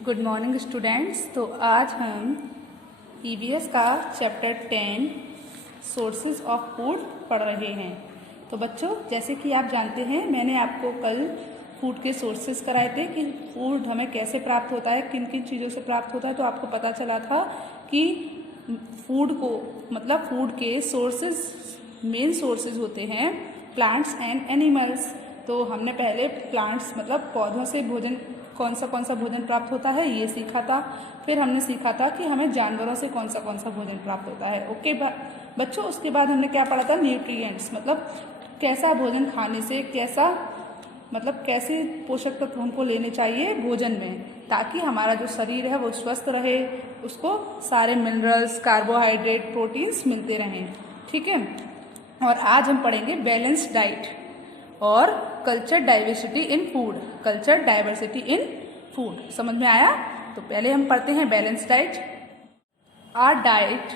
Good morning students. तो आज हम ईवीएस का चैप्टर 10 सोर्सेज ऑफ फूड पढ़ रहे हैं। तो बच्चों, जैसे कि आप जानते हैं, मैंने आपको कल फूड के सोर्सेज कराए थे कि फूड हमें कैसे प्राप्त होता है, किन किन चीज़ों से प्राप्त होता है। तो आपको पता चला था कि फूड को मतलब फूड के सोर्सेज मेन सोर्सेज होते हैं प्लांट्स एंड एनिमल्स। तो हमने पहले प्लांट्स मतलब पौधों से भोजन कौन सा भोजन प्राप्त होता है ये सीखा था। फिर हमने सीखा था कि हमें जानवरों से कौन सा भोजन प्राप्त होता है। ओके बच्चों, उसके बाद हमने क्या पढ़ा था, न्यूट्रिएंट्स मतलब कैसा भोजन खाने से कैसे पोषक तत्व हमको लेने चाहिए भोजन में, ताकि हमारा जो शरीर है वो स्वस्थ रहे, उसको सारे मिनरल्स, कार्बोहाइड्रेट, प्रोटीन्स मिलते रहें। ठीक है। और आज हम पढ़ेंगे बैलेंस्ड डाइट और culture diversity in food. Culture diversity in food समझ में आया? तो पहले हम पढ़ते हैं balance diet. Are diet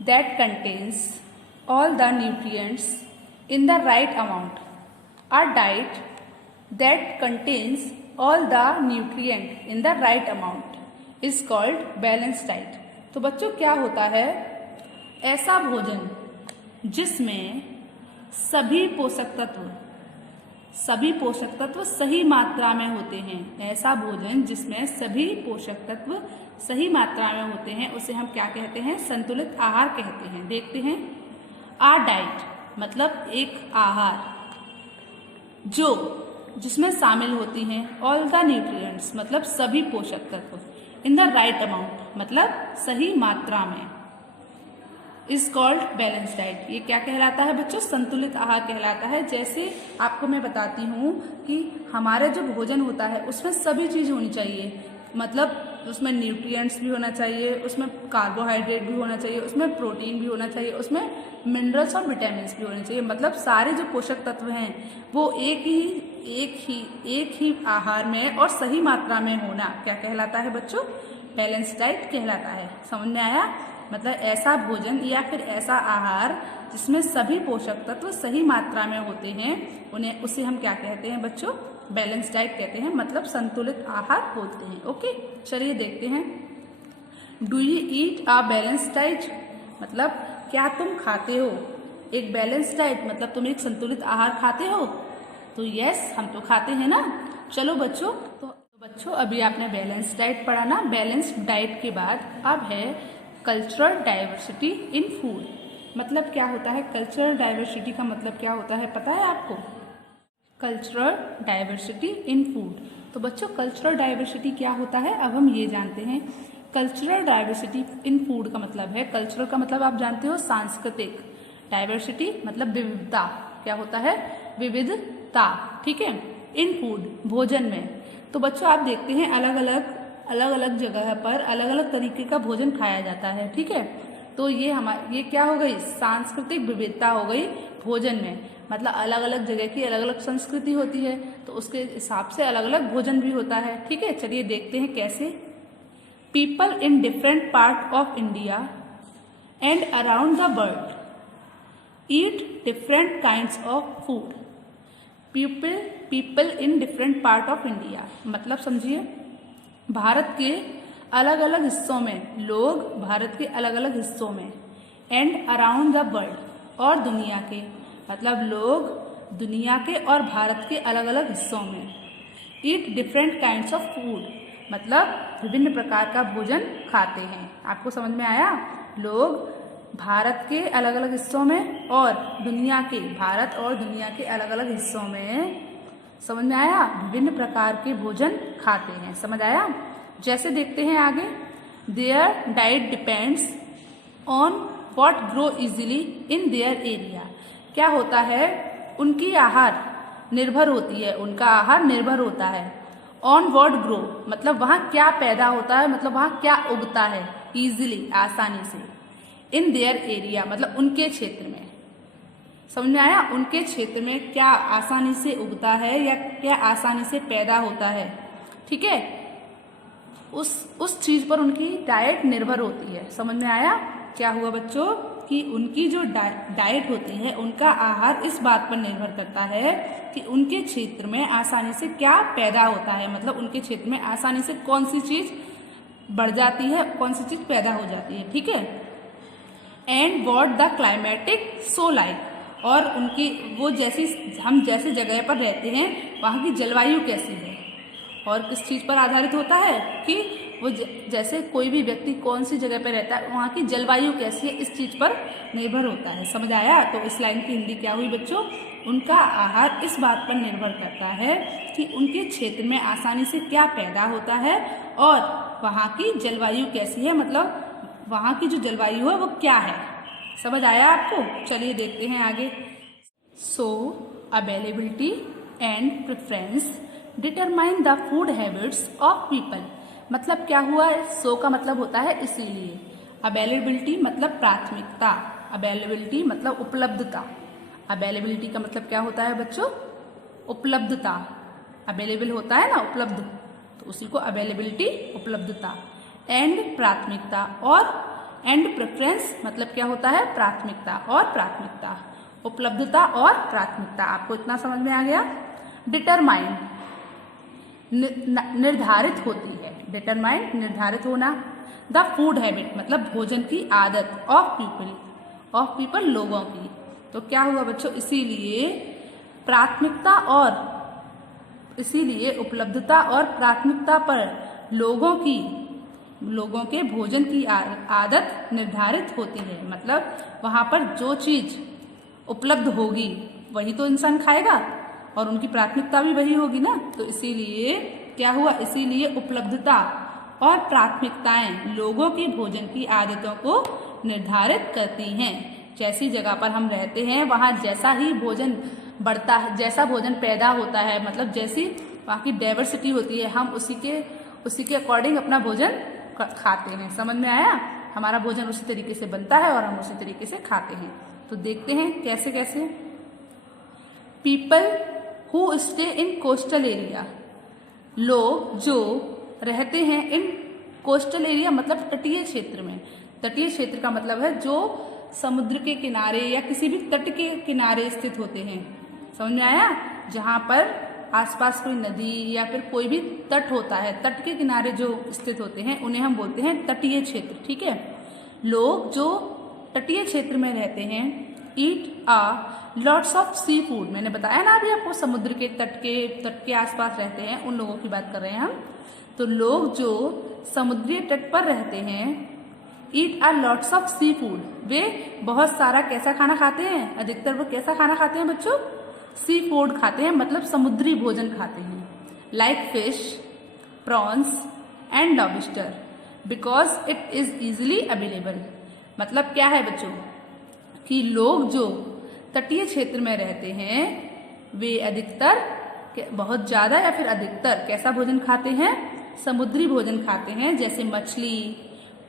that contains all the nutrients in the right amount. Are diet that contains all the nutrient in the right amount is called balance diet. तो बच्चों, क्या होता है? ऐसा भोजन जिसमें सभी पोषक तत्व सही मात्रा में होते हैं। ऐसा भोजन जिसमें सभी पोषक तत्व सही मात्रा में होते हैं उसे हम क्या कहते हैं? संतुलित आहार कहते हैं। देखते हैं। आर डाइट मतलब एक आहार जिसमें शामिल होती हैं ऑल द न्यूट्रिएंट्स मतलब सभी पोषक तत्व, इन द राइट अमाउंट मतलब सही मात्रा में, इज कॉल्ड बैलेंस डाइट। ये क्या कहलाता है बच्चों? संतुलित आहार कहलाता है। जैसे आपको मैं बताती हूँ कि हमारे जो भोजन होता है उसमें सभी चीज होनी चाहिए, मतलब उसमें न्यूट्रिएंट्स भी होना चाहिए, उसमें कार्बोहाइड्रेट भी होना चाहिए, उसमें प्रोटीन भी होना चाहिए, उसमें मिनरल्स और विटामिन भी होने चाहिए। मतलब सारे जो पोषक तत्व हैं वो एक ही आहार में और सही मात्रा में होना क्या कहलाता है बच्चों? बैलेंस डाइट कहलाता है। समझ में आया? मतलब ऐसा भोजन या फिर ऐसा आहार जिसमें सभी पोषक तत्व सही मात्रा में होते हैं उसे हम क्या कहते हैं बच्चों? बैलेंस डाइट कहते हैं, मतलब संतुलित आहार बोलते हैं। ओके, चलिए देखते हैं। Do you eat a balance diet मतलब क्या तुम खाते हो एक बैलेंस डाइट, मतलब तुम एक संतुलित आहार खाते हो? तो यस, हम तो खाते हैं ना। चलो बच्चों, तो बच्चों अभी आपने बैलेंस डाइट पढ़ा ना। बैलेंस डाइट के बाद अब है कल्चरल डाइवर्सिटी इन फूड। मतलब क्या होता है कल्चरल डाइवर्सिटी का मतलब क्या होता है पता है आपको? Cultural diversity in food. तो बच्चों, कल्चरल डाइवर्सिटी क्या होता है अब हम ये जानते हैं। कल्चरल डाइवर्सिटी इन फूड का मतलब है, कल्चरल का मतलब आप जानते हो सांस्कृतिक, डाइवर्सिटी मतलब विविधता। क्या होता है? विविधता। ठीक है। इन फूड भोजन में। तो बच्चों आप देखते हैं अलग अलग जगह पर अलग अलग तरीके का भोजन खाया जाता है। ठीक है। तो ये क्या हो गई? सांस्कृतिक विविधता हो गई भोजन में। मतलब अलग अलग जगह की अलग अलग संस्कृति होती है, तो उसके हिसाब से अलग अलग भोजन भी होता है। ठीक है, चलिए देखते हैं कैसे। People in different part of India and around the world eat different kinds of food. People in different part of India मतलब समझिए, भारत के अलग अलग हिस्सों में लोग, भारत के अलग अलग हिस्सों में, एंड अराउंड द वर्ल्ड और दुनिया के, मतलब लोग दुनिया के और भारत के अलग अलग हिस्सों में, eat different kinds of food मतलब विभिन्न प्रकार का भोजन खाते हैं। आपको समझ में आया? लोग भारत के अलग अलग हिस्सों में और भारत और दुनिया के अलग अलग हिस्सों में, समझ में आया, विभिन्न प्रकार के भोजन खाते हैं। समझ आया? जैसे देखते हैं आगे। Their diet depends on what grow easily in their area. क्या होता है? उनका आहार निर्भर होता है ऑन व्हाट ग्रो मतलब वहाँ क्या पैदा होता है, मतलब वहाँ क्या उगता है, इजीली आसानी से, इन देयर एरिया मतलब उनके क्षेत्र में। समझ में आया? उनके क्षेत्र में क्या आसानी से उगता है या क्या आसानी से पैदा होता है। ठीक है, उस चीज पर उनकी डाइट निर्भर होती है। समझ में आया? क्या हुआ बच्चों? कि उनकी जो डाइट होती है, उनका आहार इस बात पर निर्भर करता है कि उनके क्षेत्र में आसानी से क्या पैदा होता है, मतलब उनके क्षेत्र में आसानी से कौन सी चीज बढ़ जाती है, कौन सी चीज पैदा हो जाती है, ठीक है। And what the climatic so like, और उनकी वो हम जैसे जगह पर रहते हैं वहाँ की जलवायु कैसी है, और किस चीज़ पर आधारित होता है कि वो जैसे कोई भी व्यक्ति कौन सी जगह पर रहता है, वहाँ की जलवायु कैसी है, इस चीज़ पर निर्भर होता है। समझ आया? तो इस लाइन की हिंदी क्या हुई बच्चों? उनका आहार इस बात पर निर्भर करता है कि उनके क्षेत्र में आसानी से क्या पैदा होता है और वहाँ की जलवायु कैसी है, मतलब वहाँ की जो जलवायु है वो क्या है। समझ आया आपको? चलिए देखते हैं आगे। So availability and preference determine the food habits of people, मतलब क्या हुआ है? सो का मतलब होता है इसीलिए, अवेलेबिलिटी मतलब प्राथमिकता, अवेलेबिलिटी मतलब उपलब्धता, अवेलेबिलिटी का मतलब क्या होता है बच्चों? उपलब्धता। अवेलेबल होता है ना उपलब्ध, तो उसी को अवेलेबिलिटी उपलब्धता। एंड प्राथमिकता, और एंड प्रेफरेंस मतलब क्या होता है? प्राथमिकता और प्राथमिकता, उपलब्धता और प्राथमिकता। आपको इतना समझ में आ गया? डिटरमाइन निर्धारित होती है, डिटरमाइन निर्धारित होना। द फूड हैबिट मतलब भोजन की आदत, ऑफ पीपल लोगों की। तो क्या हुआ बच्चों? इसीलिए प्राथमिकता और इसीलिए उपलब्धता और प्राथमिकता पर लोगों के भोजन की आदत निर्धारित होती है, मतलब वहाँ पर जो चीज उपलब्ध होगी वही तो इंसान खाएगा और उनकी प्राथमिकता भी वही होगी ना। तो इसीलिए क्या हुआ? इसीलिए उपलब्धता और प्राथमिकताएं लोगों की भोजन की आदतों को निर्धारित करती हैं। जैसी जगह पर हम रहते हैं वहाँ जैसा ही भोजन बढ़ता है, जैसा भोजन पैदा होता है, मतलब जैसी वहाँ की डाइवर्सिटी होती है, हम उसी के अकॉर्डिंग अपना भोजन खाते हैं। समझ में आया? हमारा भोजन उसी तरीके से बनता है और हम उसी तरीके से खाते हैं। तो देखते हैं कैसे कैसे। People who stay in coastal area, लोग जो रहते हैं इन कोस्टल एरिया मतलब तटीय क्षेत्र में। तटीय क्षेत्र का मतलब है जो समुद्र के किनारे या किसी भी तट के किनारे स्थित होते हैं। समझ में आया? जहाँ पर आसपास कोई नदी या फिर कोई भी तट होता है, तट के किनारे जो स्थित होते हैं उन्हें हम बोलते हैं तटीय क्षेत्र, ठीक है। लोग जो तटीय क्षेत्र में रहते हैं, ईट लॉट्स ऑफ सी फूड, मैंने बताया ना अभी आपको, समुद्र के तट के आसपास रहते हैं उन लोगों की बात कर रहे हैं हम। तो लोग जो समुद्री तट पर रहते हैं, ईट लॉट्स ऑफ सी फूड, वे बहुत सारा कैसा खाना खाते हैं? अधिकतर वो कैसा खाना खाते हैं बच्चों? सी फूड खाते हैं, मतलब समुद्री भोजन खाते हैं। Like fish, prawns and lobster because it is easily available. मतलब क्या है बच्चों कि लोग जो तटीय क्षेत्र में रहते हैं वे अधिकतर, बहुत ज्यादा या फिर अधिकतर कैसा भोजन खाते हैं? समुद्री भोजन खाते हैं, जैसे मछली,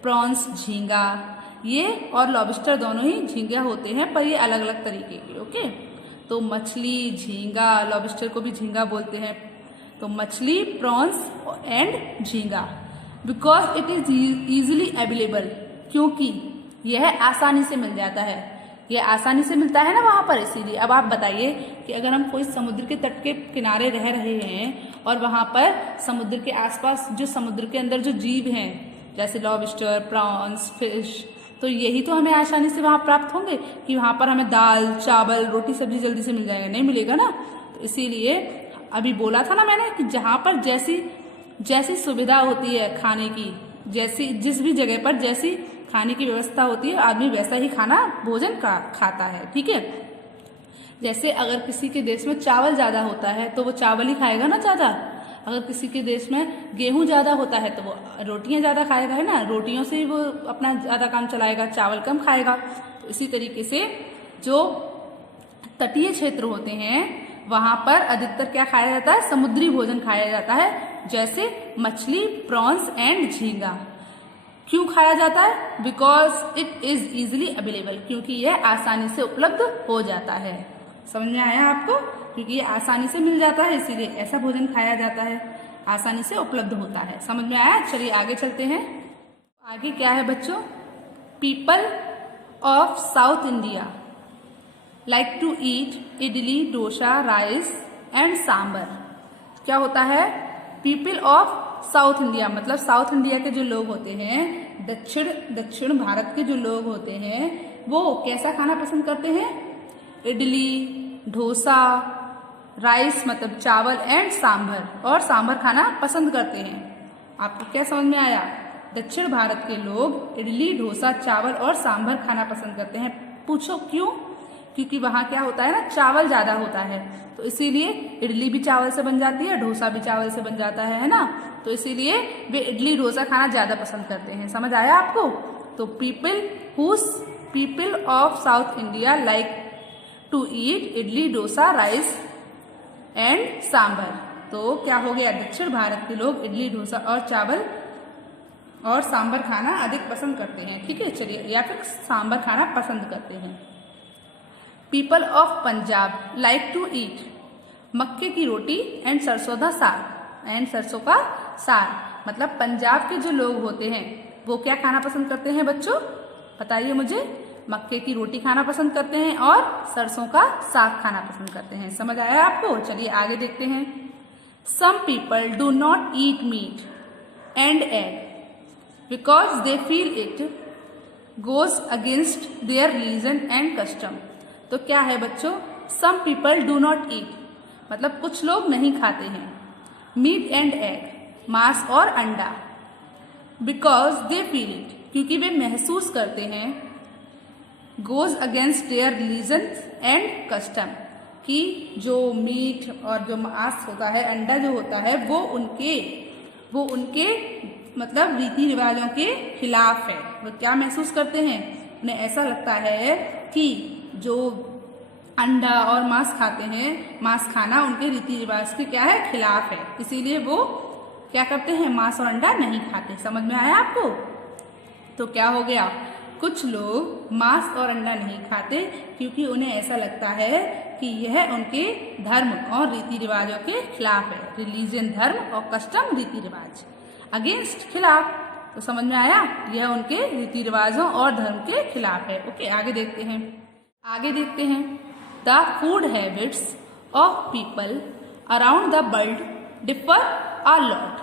प्रॉन्स झींगा, ये और लॉबस्टर दोनों ही झींगा होते हैं पर ये अलग अलग तरीके के। ओके, तो मछली, झींगा, लॉबस्टर को भी झींगा बोलते हैं। तो मछली, प्रॉन्स एंड झींगा। Because it is easily available, क्योंकि यह आसानी से मिल जाता है, यह आसानी से मिलता है ना वहां पर, इसीलिए। अब आप बताइए कि अगर हम कोई समुद्र के तट के किनारे रह रहे हैं और वहां पर समुद्र के आसपास जो समुद्र के अंदर जो जीव हैं जैसे लॉबस्टर, प्रॉन्स, फिश, तो यही तो हमें आसानी से वहां प्राप्त होंगे कि वहां पर हमें दाल, चावल, रोटी, सब्जी जल्दी से मिल जाएगा? नहीं मिलेगा ना। तो इसीलिए अभी बोला था ना मैंने कि जहां पर जैसी सुविधा होती है खाने की, जिस भी जगह पर जैसी खाने की व्यवस्था होती है, आदमी वैसा ही भोजन खाता है, ठीक है। जैसे अगर किसी के देश में चावल ज्यादा होता है तो वो चावल ही खाएगा ना ज्यादा। अगर किसी के देश में गेहूं ज्यादा होता है तो वो रोटियां ज्यादा खाएगा, है ना, रोटियों से ही वो अपना ज्यादा काम चलाएगा, चावल कम खाएगा। तो इसी तरीके से जो तटीय क्षेत्र होते हैं वहां पर अधिकतर क्या खाया जाता है? समुद्री भोजन खाया जाता है, जैसे मछली, प्रॉन्स एंड झींगा। क्यों खाया जाता है? Because it is easily available, क्योंकि यह आसानी से उपलब्ध हो जाता है। समझ में आया आपको? क्योंकि ये आसानी से मिल जाता है इसीलिए ऐसा भोजन खाया जाता है, आसानी से उपलब्ध होता है। समझ में आया? चलिए आगे चलते हैं। आगे क्या है बच्चों? People of south India like to eat idli, dosa, rice and sambar. क्या होता है? पीपल ऑफ साउथ इंडिया मतलब साउथ इंडिया के जो लोग होते हैं, दक्षिण भारत के जो लोग होते हैं, वो कैसा खाना पसंद करते हैं? इडली, डोसा, राइस मतलब चावल एंड सांभर, और सांभर खाना पसंद करते हैं। आपको क्या समझ में आया? दक्षिण भारत के लोग इडली, डोसा, चावल और सांभर खाना पसंद करते हैं। पूछो क्यों? क्योंकि वहाँ क्या होता है ना, चावल ज्यादा होता है, तो इसीलिए इडली भी चावल से बन जाती है, डोसा भी चावल से बन जाता है ना, तो इसीलिए वे इडली डोसा खाना ज्यादा पसंद करते हैं। समझ आया आपको? तो people of south India like to eat idli, dosa, rice and sambar. तो क्या हो गया? दक्षिण भारत के लोग इडली, डोसा और चावल और सांबर खाना अधिक पसंद करते हैं। ठीक है, चलिए, या फिर सांबर खाना पसंद करते हैं। People of Punjab like to eat makke ki roti and सरसों का साग। मतलब पंजाब के जो लोग होते हैं वो क्या खाना पसंद करते हैं बच्चों? बताइए मुझे। मक्के की रोटी खाना पसंद करते हैं और सरसों का साग खाना पसंद करते हैं। समझ आया आपको? चलिए आगे देखते हैं। Some people do not eat meat and egg because they feel it goes against their religion and custom. तो क्या है बच्चों? Some people do not eat मतलब कुछ लोग नहीं खाते हैं मीट एंड एग, मांस और अंडा, बिकॉज दे फील इट क्योंकि वे महसूस करते हैं, goes against their religion and custom कि जो मीट और जो मांस होता है, अंडा जो होता है, वो उनके मतलब रीति रिवाजों के खिलाफ है। वो क्या महसूस करते हैं? उन्हें ऐसा लगता है कि जो अंडा और मांस खाते हैं, मांस खाना उनके रीति रिवाज के क्या है? खिलाफ है। इसीलिए वो क्या करते हैं? मांस और अंडा नहीं खाते। समझ में आया आपको? तो क्या हो गया? कुछ लोग मांस और अंडा नहीं खाते क्योंकि उन्हें ऐसा लगता है कि यह उनके धर्म और रीति रिवाजों के खिलाफ है। रिलीजन धर्म और कस्टम रीति रिवाज, अगेंस्ट खिलाफ। तो समझ में आया? यह उनके रीति रिवाजों और धर्म के खिलाफ है। ओके, आगे देखते हैं। The food habits of people around the world differ a lot.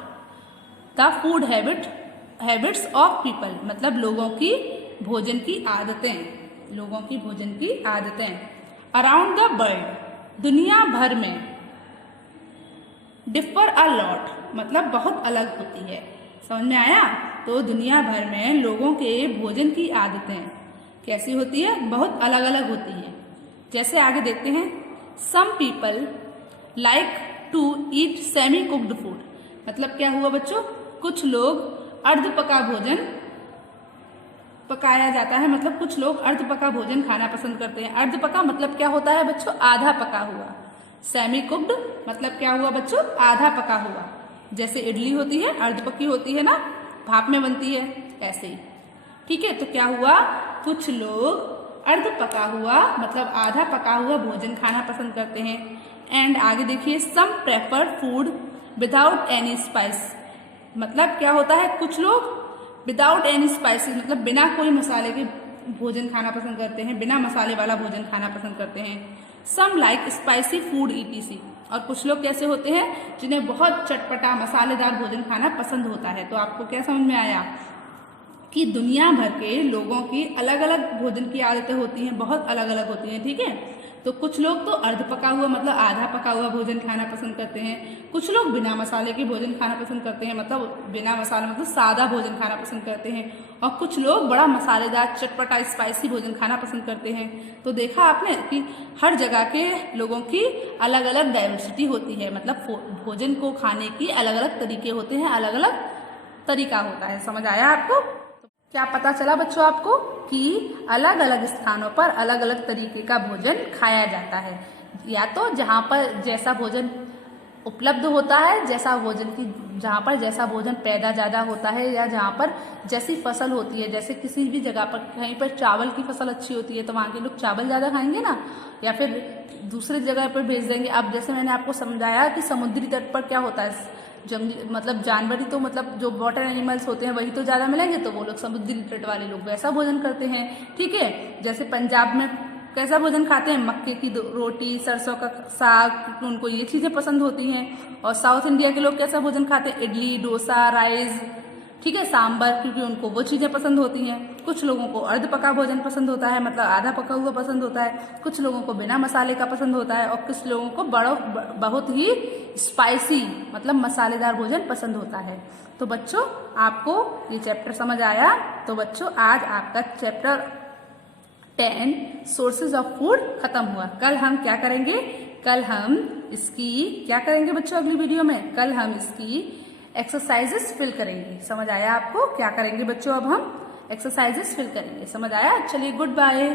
The food habits of people मतलब लोगों की भोजन की आदतें अराउंड द वर्ल्ड दुनिया भर में, डिफर अ लॉट मतलब बहुत अलग होती है। समझ में आया? तो दुनिया भर में लोगों के भोजन की आदतें कैसी होती है? बहुत अलग अलग होती है। जैसे आगे देखते हैं। Some people like to eat semi cooked food मतलब क्या हुआ बच्चों? कुछ लोग अर्ध पका भोजन पकाया जाता है, मतलब कुछ लोग अर्ध पका भोजन खाना पसंद करते हैं। अर्ध पका मतलब क्या होता है बच्चों? आधा पका हुआ। सेमी कुक्ड मतलब क्या हुआ बच्चों? आधा पका हुआ। जैसे इडली होती है अर्ध पकी होती है ना, भाप में बनती है, ऐसे ही। ठीक है, तो क्या हुआ? कुछ लोग अर्ध पका हुआ मतलब आधा पका हुआ भोजन खाना पसंद करते हैं। एंड आगे देखिए, some prefer food without any spice मतलब क्या होता है? कुछ लोग विदाउट एनी स्पाइसेस मतलब बिना कोई मसाले के भोजन खाना पसंद करते हैं, बिना मसाले वाला भोजन खाना पसंद करते हैं। Some like spicy food ETC। और कुछ लोग कैसे होते हैं? जिन्हें बहुत चटपटा मसालेदार भोजन खाना पसंद होता है। तो आपको क्या समझ में आया कि दुनिया भर के लोगों की अलग अलग भोजन की आदतें होती हैं, बहुत अलग अलग होती हैं। ठीक है, तो कुछ लोग तो अर्ध पका हुआ मतलब आधा पका हुआ भोजन खाना पसंद करते हैं। कुछ लोग बिना मसाले के भोजन खाना पसंद करते हैं, मतलब बिना मसाले मतलब सादा भोजन खाना पसंद करते हैं। और कुछ लोग बड़ा मसालेदार चटपटा स्पाइसी भोजन खाना पसंद करते हैं। तो देखा आपने कि हर जगह के लोगों की अलग अलग डाइवर्सिटी होती है, मतलब भोजन को खाने की अलग अलग तरीके होते हैं, अलग अलग तरीका होता है। समझ आया आपको? क्या पता चला बच्चों आपको कि अलग अलग स्थानों पर अलग अलग तरीके का भोजन खाया जाता है। या तो जहाँ पर जैसा भोजन उपलब्ध होता है, जहाँ पर जैसा भोजन पैदा ज़्यादा होता है, या जहाँ पर जैसी फसल होती है। जैसे किसी भी जगह पर कहीं पर चावल की फसल अच्छी होती है तो वहाँ के लोग चावल ज़्यादा खाएंगे ना, या फिर दूसरी जगह पर भेज देंगे। अब जैसे मैंने आपको समझाया कि समुद्री तट पर क्या होता है, जंगली मतलब जानवर ही तो मतलब जो वाटर एनिमल्स होते हैं वही तो ज़्यादा मिलेंगे, तो वो लोग समुद्री तट वाले लोग वैसा भोजन करते हैं। ठीक है, जैसे पंजाब में कैसा भोजन खाते हैं, मक्के की रोटी, सरसों का साग, क्योंकि उनको ये चीज़ें पसंद होती हैं। और साउथ इंडिया के लोग कैसा भोजन खाते हैं, इडली, डोसा, राइस, ठीक है, सांबर, क्योंकि उनको वो चीज़ें पसंद होती हैं। कुछ लोगों को अर्ध पका भोजन पसंद होता है, मतलब आधा पका हुआ पसंद होता है। कुछ लोगों को बिना मसाले का पसंद होता है, और कुछ लोगों को बहुत ही स्पाइसी मतलब मसालेदार भोजन पसंद होता है। तो बच्चों, आपको ये चैप्टर समझ आया? तो बच्चों, आज आपका चैप्टर 10 सोर्सेज ऑफ फूड खत्म हुआ। कल हम क्या करेंगे? कल हम इसकी क्या करेंगे बच्चों? अगली वीडियो में कल हम इसकी एक्सरसाइजेस फिल करेंगे। समझ आया आपको? क्या करेंगे बच्चों? अब हम एक्सरसाइजेस फिल करेंगे। समझ आया? चलिए, गुड बाय।